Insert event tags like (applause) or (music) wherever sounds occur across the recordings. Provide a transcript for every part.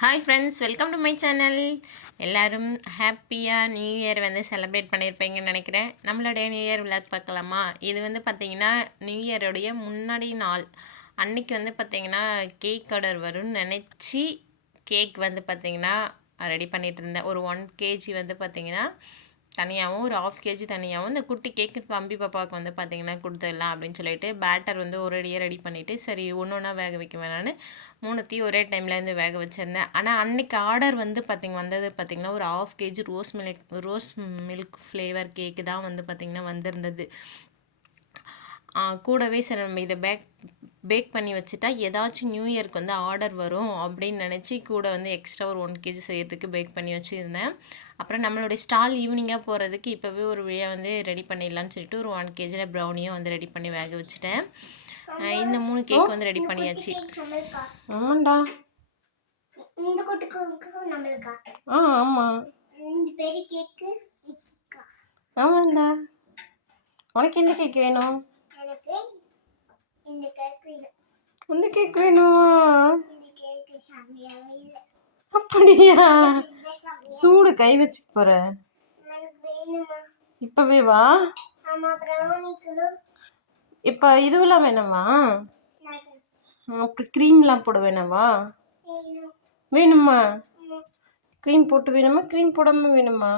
Hi friends welcome to my channel எல்லோரும் ஹாப்பியாக new year வந்து செலிப்ரேட் பண்ணியிருப்பீங்கன்னு நினைக்கிறேன். நம்மளுடைய நியூ இயர் விளாக் பார்க்கலாமா? இது வந்து பார்த்திங்கன்னா நியூ இயருடைய முன்னாடி நாள். அன்னைக்கு வந்து பார்த்திங்கன்னா கேக் ஆர்டர் வரும்னு நினச்சி கேக் வந்து பார்த்திங்கன்னா ரெடி பண்ணிகிட்டு இருந்தேன். ஒரு ஒன் கேஜி வந்து பார்த்திங்கன்னா தனியாகவும் ஒரு ஆஃப் கேஜி தனியாகவும் இந்த குட்டி கேக்கு பம்பி பாப்பாவுக்கு வந்து பார்த்திங்கன்னா கொடுத்துடலாம் அப்படின்னு சொல்லிட்டு பேட்டர் வந்து ஒரு அடியாக ரெடி பண்ணிவிட்டு சரி ஒன்று ஒன்றா வேக வைக்க வேணான்னு மூணுத்தையும் ஒரே டைமில் வந்து வேக வச்சுருந்தேன். ஆனால் அன்னைக்கு ஆர்டர் வந்து பார்த்திங்க வந்தது பார்த்திங்கன்னா ஒரு half KG rose milk rose milk flavour cake தான் வந்து பார்த்திங்கன்னா வந்திருந்தது. கூடவே சரி நம்ம இதை பேக் பேக் பண்ணி வச்சுட்டா ஏதாச்சும் நியூ இயர்க்கு வந்து ஆர்டர் வரும் அப்படின்னு நினச்சி கூட வந்து எக்ஸ்ட்ரா ஒரு ஒன் கேஜி செய்யறதுக்கு பேக் பண்ணி வச்சுருந்தேன். அப்புறம் நம்மளுடைய ஸ்டால் ஈவினிங்காக போகிறதுக்கு இப்போவே ஒரு வழியாக வந்து ரெடி பண்ணிடலான்னு சொல்லிட்டு ஒரு ஒன் கேஜியில் ப்ரௌனியும் வந்து ரெடி பண்ணி வேக வச்சுட்டேன். இந்த மூணு கேக் வந்து ரெடி பண்ணியாச்சு. ஆமாண்டா. இந்த குட்டுக்கு நம்மளுக்கா? ஆ ஆமாம் இந்த பெரிய கேக்கு ஆமாண்டா. உனக்கு எந்த கேக் வேணும்? எனக்கு இந்த கேக் வேணும். இந்த கேக் வேணும்? இந்த கேக்கு செம்மையாவே இல்லை. அப்படியா? சூடு கை வச்சுக்க போற. இப்பவே வா. இப்போ இதுவெல்லாம் வேணாமா? அப்புறம் க்ரீம்லாம் போட வேணாவா? வேணும். க்ரீம் போட்டு வேணுமா? க்ரீம் போடாம வேணுமா?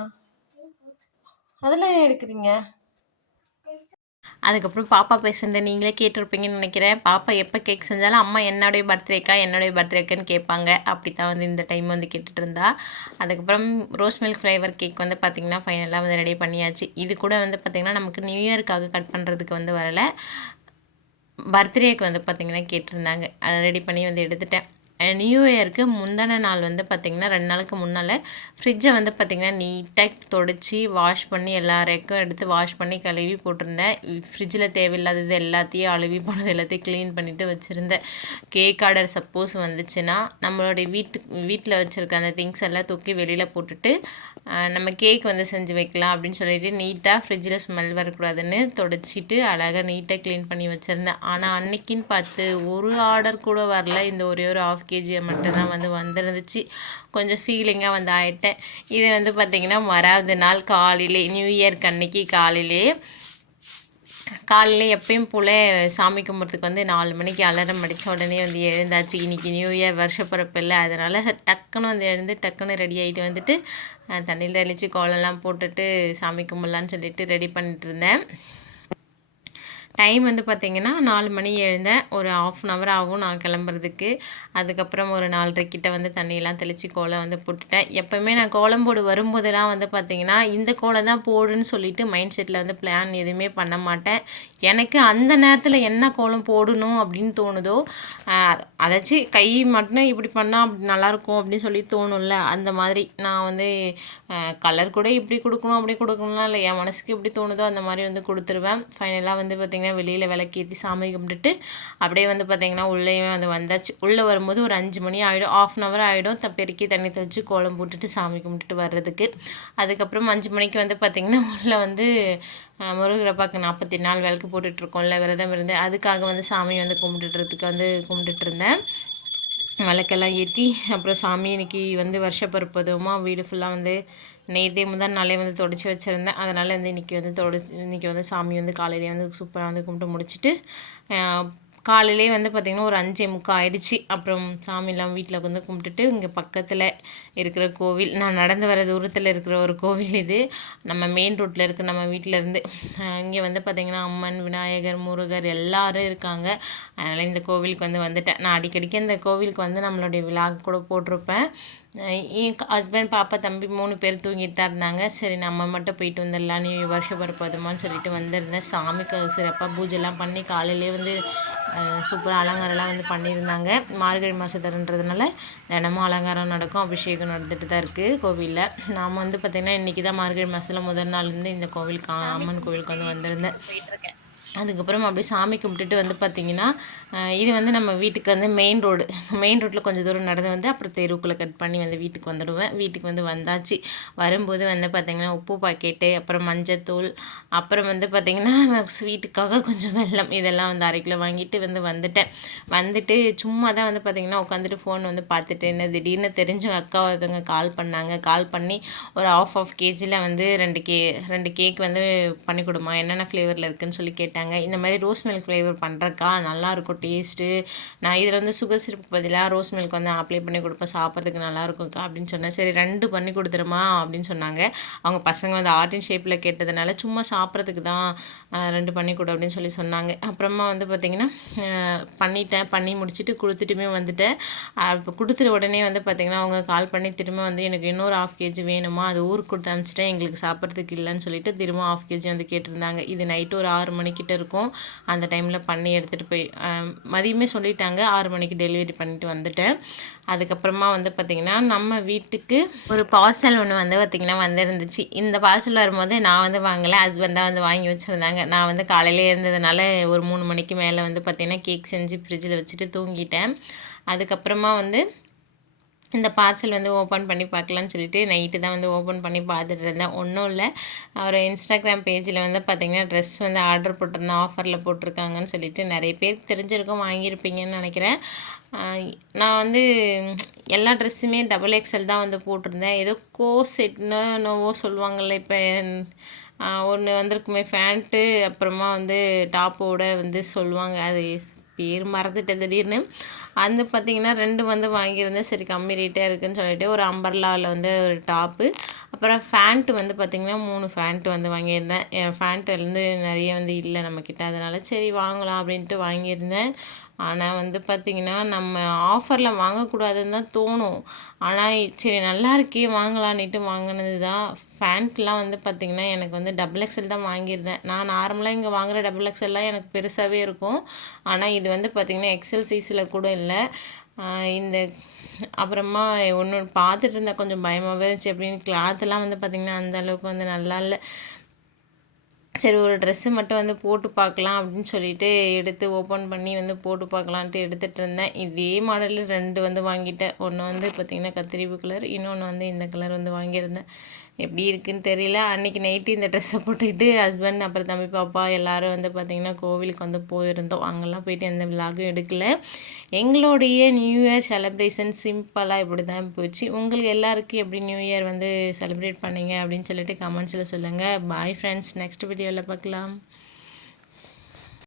அதெல்லாம் ஏன் எடுக்கிறீங்க? அதுக்கப்புறம் பாப்பா பேசுனதை நீங்களே கேட்டிருப்பீங்கன்னு நினைக்கிறேன். பாப்பா எப்போ கேக் செஞ்சாலும் அம்மா என்னுடைய பர்த்டேக்கா என்னுடைய பர்த்டேக்குன்னு கேட்பாங்க. அப்படி தான் வந்து இந்த டைம் வந்து கேட்டுட்டு இருந்தா. அதுக்கப்புறம் ரோஸ் மில்க் ஃப்ளேவர் கேக் வந்து பார்த்திங்கன்னா ஃபைனலாக வந்து ரெடி பண்ணியாச்சு. இது கூட வந்து பார்த்திங்கன்னா நமக்கு நியூ இயர்க்காக கட் பண்ணுறதுக்கு வந்து வரலை. பர்த்டேக்கு வந்து பார்த்திங்கன்னா கேட்டிருந்தாங்க. அதை ரெடி பண்ணி வந்து எடுத்துட்டேன். நியூ இயருக்கு முந்தின நாள் வந்து பார்த்திங்கன்னா ரெண்டு நாளுக்கு முன்னால் ஃப்ரிட்ஜை வந்து பார்த்திங்கன்னா நீட்டாக தொடச்சி வாஷ் பண்ணி எல்லா ரெக்கும் எடுத்து வாஷ் பண்ணி கழுவி போட்டிருந்தேன். ஃப்ரிட்ஜில் தேவையில்லாதது எல்லாத்தையும் அழுவி போனது எல்லாத்தையும் க்ளீன் பண்ணிவிட்டு வச்சுருந்தேன். கேக் ஆர்டர் சப்போஸ் வந்துச்சுன்னா நம்மளுடைய வீட்டு வீட்டில் வச்சுருக்க அந்த திங்ஸ் எல்லாம் தூக்கி வெளியில் போட்டுட்டு நம்ம கேக் வந்து செஞ்சு வைக்கலாம் அப்படின்னு சொல்லிட்டு நீட்டாக ஃப்ரிட்ஜில் ஸ்மெல் வரக்கூடாதுன்னு தொடச்சிட்டு அழகாக நீட்டாக க்ளீன் பண்ணி வச்சுருந்தேன். ஆனால் அன்னைக்குன்னு பார்த்து ஒரு ஆர்டர் கூட வரல. இந்த ஒரே ஒரு ஆஃப் கேஜியை மட்டும்தான் வந்து வந்துருந்துச்சு. கொஞ்சம் ஃபீலிங்காக வந்து ஆகிட்டேன் இது வந்து பார்த்திங்கன்னா மறாவது நாள் காலையிலே நியூ இயர்க்கு அன்னைக்கு காலையிலே காலையில் எப்பயும் போல் சாமி கும்பிட்றதுக்கு வந்து நாலு மணிக்கு அலாரம் அடித்த உடனே வந்து எழுந்தாச்சு. இன்றைக்கி நியூ இயர் வருஷப்பிறப்பு இல்லை. அதனால் டக்குன்னு வந்து எழுந்து டக்குன்னு ரெடி ஆகிட்டு வந்துட்டு தண்ணியில் தெளித்து கோலம்லாம் போட்டுட்டு சாமி கும்பிட்லான்னு சொல்லிட்டு ரெடி பண்ணிட்டு இருந்தேன். டைம் வந்து பார்த்திங்கன்னா நாலு மணி எழுந்தேன். ஒரு ஆஃப் அன் ஹவர் ஆகும் நான் கிளம்புறதுக்கு. அதுக்கப்புறம் ஒரு நாலரை கிட்ட வந்து தண்ணியெல்லாம் தெளித்து கோலம் வந்து போட்டுட்டேன். எப்போவுமே நான் கோலம் போடு வரும்போதெல்லாம் வந்து பார்த்திங்கன்னா இந்த கோலம் தான் போடுன்னு சொல்லிட்டு மைண்ட் செட்டில் வந்து பிளான் எதுவுமே பண்ண மாட்டேன். எனக்கு அந்த நேரத்தில் என்ன கோலம் போடணும் அப்படின்னு தோணுதோ அதாச்சு கை மட்டும் இப்படி பண்ணால் அப்படி நல்லாயிருக்கும் அப்படின்னு சொல்லி தோணும்ல. அந்த மாதிரி நான் வந்து கலர் கூட இப்படி கொடுக்கணும் அப்படி கொடுக்கணும்லாம் இல்லை. என் மனசுக்கு எப்படி தோணுதோ அந்த மாதிரி வந்து கொடுத்துருவேன். ஃபைனலாக வந்து பார்த்திங்கன்னா வெளியில் விளக்கேற்றி சாமி கும்பிட்டுட்டு அப்படியே வந்து பார்த்திங்கன்னா உள்ளேயுமே வந்து வந்தாச்சு. உள்ளே வரும்போது ஒரு அஞ்சு மணி ஆகிடும் ஆஃப் அன் ஹவர் ஆகிடும் த பெருக்கி தண்ணி தெளித்து கோலம் போட்டுட்டு சாமி கும்பிட்டுட்டு வர்றதுக்கு. அதுக்கப்புறம் அஞ்சு மணிக்கு வந்து பார்த்திங்கன்னா உள்ளே வந்து முருகரப்பாக்கு நாற்பத்தி நாள் விளக்கு போட்டுட்ருக்கோம்ல விரதம் இருந்து. அதுக்காக வந்து சாமி வந்து கும்பிட்டுட்டுறதுக்கு வந்து கும்பிட்டுட்டு இருந்தேன். விளக்கெல்லாம் ஏற்றி அப்புறம் சாமி இன்னைக்கு வந்து வருஷப்பருப்பதுமா வீடு ஃபுல்லாக வந்து நேற்றே முதல் நாளே வந்து தொடச்சி வச்சுருந்தேன். அதனால் வந்து இன்றைக்கி வந்து தொடச்சி இன்றைக்கி வந்து சாமி வந்து காலையிலே வந்து சூப்பராக வந்து கும்பிட்டு முடிச்சுட்டு காலையிலே வந்து பார்த்திங்கன்னா ஒரு அஞ்சே முக்கால் ஆயிடுச்சு. அப்புறம் சாமிலாம் வீட்டில் வந்து கும்பிட்டுட்டு இங்கே பக்கத்தில் இருக்கிற கோவில் நான் நடந்து வர தூரத்தில் இருக்கிற ஒரு கோவில் இது. நம்ம மெயின் ரோட்டில் இருக்க நம்ம வீட்டில் இருந்து. இங்கே வந்து பார்த்திங்கன்னா அம்மன் விநாயகர் முருகர் எல்லாரும் இருக்காங்க. அதனால் இந்த கோவிலுக்கு வந்து வந்துட்டேன். நான் அடிக்கடிக்கு இந்த கோவிலுக்கு வந்து நம்மளுடைய விழா கூட போட்டிருப்பேன். என் ஹஸ்பண்ட் பாப்பா தம்பி மூணு பேர் தூங்கிட்டு தான் இருந்தாங்க. சரி நம்ம மட்டும் போயிட்டு வந்துடலாம். நீ வருஷம் பருப்பதுமான்னு சொல்லிட்டு வந்திருந்தேன். சாமிக்கு சிறப்பாக பூஜைலாம் பண்ணி காலையிலே வந்து சூப்பராக அலங்காரம்லாம் வந்து பண்ணியிருந்தாங்க. மார்கழி மாதத்துன்றதுனால தினமும் அலங்காரம் நடக்கும் அபிஷேகம் நடந்துட்டு தான் இருக்குது கோவிலில். நாம் வந்து பார்த்திங்கன்னா இன்றைக்கி தான் மார்கழி மாதத்தில் முதல் நாள் இருந்து இந்த கோவிலுக்கு அம்மன் கோவிலுக்கு வந்து வந்திருந்தேன். அதுக்கப்புறம் அப்படியே சாமி கும்பிட்டுட்டு வந்து பார்த்திங்கன்னா இது வந்து நம்ம வீட்டுக்கு வந்து மெயின் ரோடு மெயின் ரோட்டில் கொஞ்சம் தூரம் நடந்து வந்து அப்புறம் தெருவுக்குள்ளே கட் பண்ணி வந்து வீட்டுக்கு வந்துடுவேன். வீட்டுக்கு வந்து வந்தாச்சு. வரும்போது வந்து பார்த்திங்கன்னா உப்பு பாக்கெட்டு அப்புறம் மஞ்சத்தூள் அப்புறம் வந்து பார்த்திங்கன்னா ஸ்வீட்டுக்காக (laughs) கொஞ்சம் வெல்லம் இதெல்லாம் வந்து அரை கிலோ வாங்கிட்டு வந்து வந்துட்டேன். வந்துட்டு சும்மா தான் வந்து பார்த்திங்கன்னா உட்காந்துட்டு ஃபோன் வந்து பார்த்துட்டு என்ன திடீர்னு தெரிஞ்ச அக்கா ஒருத்தவங்க கால் பண்ணாங்க. கால் பண்ணி ஒரு ஆஃப் ஆஃப் கேஜியில் வந்து ரெண்டு கே ரெண்டு கேக் வந்து பண்ணி கொடுமா என்னென்ன ஃப்ளேவரில் இருக்குதுன்னு சொல்லி கேட்டாங்க இந்த மாதிரி ரோஸ் மில்க் ஃப்ளேவர் பண்ணுறக்கா நல்லாயிருக்கும் டேஸ்ட்டு. நான் இதில் வந்து சுகர் சிரப்புக்கு பதிலாக ரோஸ் மில்க் வந்து அப்ளை பண்ணி கொடுப்பேன் சாப்பிட்றதுக்கு நல்லாயிருக்கும்க்கா அப்படின்னு சொன்னேன். சரி ரெண்டு பண்ணி கொடுத்துருமா அப்படின்னு சொன்னாங்க. அவங்க பசங்க வந்து ஆர்டின் ஷேப்பில் கேட்டதுனால சும்மா சாப்பிட்றதுக்கு தான் ரெண்டு பண்ணி கொடு அப்படின்னு சொல்லி சொன்னாங்க. அப்புறமா வந்து பார்த்திங்கன்னா பண்ணிட்டேன். பண்ணி முடிச்சுட்டு கொடுத்துட்டுமே வந்துட்டேன். இப்போ கொடுத்துட்டு உடனே வந்து பார்த்திங்கன்னா அவங்க கால் பண்ணி திரும்ப வந்து எனக்கு இன்னொரு ஆஃப் கேஜி வேணுமா? அது ஊருக்கு கொடுத்து அனுப்பிச்சிட்டேன் எங்களுக்கு சாப்பிட்றதுக்கு இல்லைன்னு சொல்லிட்டு திரும்ப ஆஃப் கேஜி வந்து கேட்டிருந்தாங்க. இது நைட்டு ஒரு ஆறு மணிக்கு மணிக்கிட்ட இருக்கும். அந்த டைமில் பண்ணி எடுத்துகிட்டு போய் மதியமே சொல்லிட்டாங்க. ஆறு மணிக்கு டெலிவரி பண்ணிட்டு வந்துட்டேன். அதுக்கப்புறமா வந்து பார்த்திங்கன்னா நம்ம வீட்டுக்கு ஒரு பார்சல் ஒன்று வந்து பார்த்திங்கன்னா வந்துருந்துச்சு. இந்த பார்சல் வரும்போது நான் வந்து வாங்கலை. ஹஸ்பண்ட் தான் வந்து வாங்கி வச்சுருந்தாங்க. நான் வந்து காலையிலே இருந்ததுனால ஒரு மூணு மணிக்கு மேலே வந்து பார்த்திங்கன்னா கேக் செஞ்சு ஃப்ரிட்ஜில் வச்சுட்டு தூங்கிட்டேன். அதுக்கப்புறமா வந்து இந்த பார்சல் வந்து ஓப்பன் பண்ணி பார்க்கலான்னு சொல்லிட்டு நைட்டு தான் வந்து ஓப்பன் பண்ணி பார்த்துட்டு இருந்தேன். ஒன்றும் இல்லை. ஒரு இன்ஸ்டாகிராம் பேஜில் வந்து பார்த்திங்கன்னா ட்ரெஸ் வந்து ஆர்டர் போட்டிருந்தேன் ஆஃபரில் போட்டிருக்காங்கன்னு சொல்லிட்டு நிறைய பேருக்கு தெரிஞ்சிருக்கும் வாங்கியிருப்பீங்கன்னு நினைக்கிறேன். நான் வந்து எல்லா ட்ரெஸ்ஸுமே டபுள் எக்ஸல் தான் வந்து போட்டிருந்தேன். ஏதோ கோ செட்னு என்னவோ சொல்லுவாங்கள்ல இப்போ ஒன்று வந்திருக்குமே ஃபேண்ட்டு அப்புறமா வந்து டாப்போட வந்து சொல்லுவாங்க அது பேர் மறந்துட்டேன் திடீர்னு. அந்த பார்த்தீங்கன்னா ரெண்டு வந்து வாங்கியிருந்தேன். சரி கம்மி ரேட்டே இருக்குதுன்னு சொல்லிட்டு ஒரு அம்பர்லாவில் வந்து ஒரு டாப்பு அப்புறம் ஃபேண்ட்டு வந்து பார்த்திங்கன்னா மூணு ஃபேண்ட்டு வந்து வாங்கியிருந்தேன். என் ஃபேண்ட்டுலேருந்து நிறைய வந்து இல்லை நம்மக்கிட்ட அதனால் சரி வாங்கலாம் அப்படின்ட்டு வாங்கியிருந்தேன். ஆனால் வந்து பார்த்திங்கன்னா நம்ம ஆஃபரில் வாங்கக்கூடாதுன்னு தான் தோணும். ஆனால் சரி நல்லா இருக்கே வாங்கலான்னுட்டு வாங்கினது தான் ஃபேண்ட்லாம் வந்து பார்த்திங்கன்னா எனக்கு வந்து டபுள் எக்ஸல் தான் வாங்கியிருந்தேன். நான் நார்மலாக இங்கே வாங்குகிற டபுள் எக்ஸல்லாம் எனக்கு பெருசாகவே இருக்கும். ஆனால் இது வந்து பார்த்திங்கன்னா எக்ஸல் சைஸில் கூட இல்லை. இந்த அப்புறமா ஒன்று பார்த்துட்டு இருந்தால் கொஞ்சம் பயமாகவே இருந்துச்சு. அப்படின்னு கிளாத்லாம் வந்து பார்த்திங்கன்னா அந்தளவுக்கு வந்து நல்லா இல்லை. சரி ஒரு ட்ரெஸ்ஸு மட்டும் வந்து போட்டு பார்க்கலாம் அப்படின்னு சொல்லிட்டு எடுத்து ஓப்பன் பண்ணி வந்து போட்டு பார்க்கலான்ட்டு எடுத்துகிட்டு இருந்தேன். இதே மாடலில் ரெண்டு வந்து வாங்கிட்டேன். ஒன்று வந்து பார்த்திங்கன்னா கத்திரிப்பு கலர் இன்னொன்று வந்து இந்த கலர் வந்து வாங்கியிருந்தேன். எப்படி இருக்குன்னு தெரியல. அன்றைக்கி நைட்டு இந்த ட்ரெஸ்ஸை போட்டுக்கிட்டு ஹஸ்பண்ட் அப்புறம் தம்பி பாப்பா எல்லோரும் வந்து பார்த்திங்கன்னா கோவிலுக்கு வந்து போயிருந்தோம். அங்கெல்லாம் போயிட்டு எந்த விலாகும் எடுக்கல. எங்களுடைய நியூ இயர் செலப்ரேஷன் சிம்பிளாக இப்படி தான் போச்சு. உங்களுக்கு எல்லாருக்கும் எப்படி நியூ இயர் வந்து செலிப்ரேட் பண்ணீங்க அப்படின்னு சொல்லிட்டு கமெண்ட்ஸில் சொல்லுங்கள் பாய் ஃப்ரெண்ட்ஸ் நெக்ஸ்ட் வீடியோவில் பார்க்கலாம்